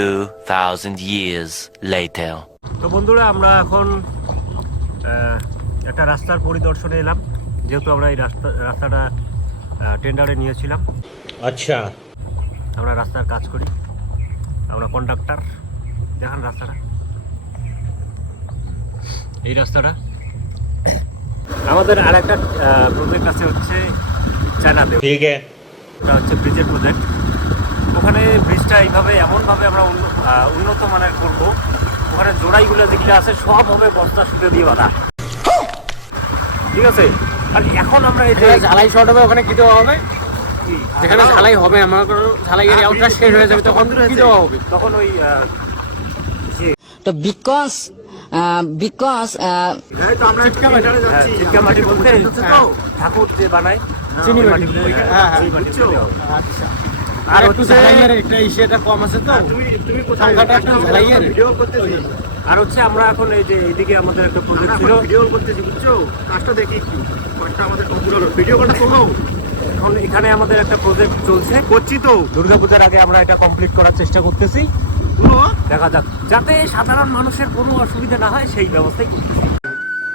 2,000 years later. তো বন্ধুরা আমরা এখন একটা রাস্তার পরিদর্শনে এলাম, যেহেতু আমরা এই রাস্তাটা টেন্ডারে নিয়েছিলাম। আচ্ছা, আমরা রাস্তার কাজ করি, আমরা কন্ডাক্টর। দেখান রাস্তাটা, এই রাস্তাটা আমাদের আর একটা প্রজেক্ট আছে, হচ্ছে চায়নাতে। ঠিক আছে, ওটা হচ্ছে ব্রিজের প্রজেক্ট। ওখানে ব্রিজটা এইভাবে এমনভাবে আমরা উন্নত মানের করবো, ওখানে জোড়াইগুলো যেগুলো আছে সব হবে বস্তা সুতো দিয়ে বাঁধা, ঠিক আছে। আর এখন আমরা এই যে ঝালাই শর্ট হবে, ওখানে কি দেওয়া হবে? যেখানে ঝালাই হবে, আমার ঝালাইয়ের আউটটা শেষ হয়ে যাবে, তখন কি দেওয়া হবে? তখন ওই তো বিকজ চিটকা মাটি বলতে ঠাকুর যে বানায় চিনি মাটি। হ্যাঁ, সেই মাটি দিতে হবে। আর একটু ঝালাইয়ের একটা ইসেটা কম আছে তো, সংখ্যাটা একটু ঝালাইয়ের। আর হচ্ছে আমরা এখন এই যে এইদিকে আমাদের একটা প্রজেক্ট ছিল, ভিডিও করতেছি, বুঝছো? কাজটা দেখি একটু, কাজটা আমাদের কম্পিউটার ভিডিও কলটা করবো। এখন এখানে আমাদের একটা প্রজেক্ট চলছে, করছি তো, দুর্গাপূজার আগে আমরা এটা কমপ্লিট করার চেষ্টা করতেছি। শুনো, দেখা যাক, যাতে সাধারণ মানুষের কোনো অসুবিধা না হয় সেই ব্যবস্থাই করতেছি।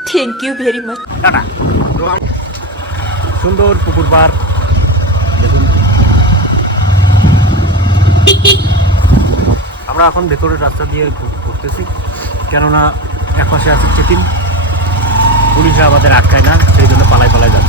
Thank you very much. Tata. সুন্দর পুকুর পাড় দেখুন। আমরা এখন ভেতরের রাস্তা দিয়ে ঘুরতেছি, কেননা একপাশে আছে চেকিং, পুলিশরা আমাদের আটকায় না, সেই জন্য পালায় পালায় যাচ্ছে।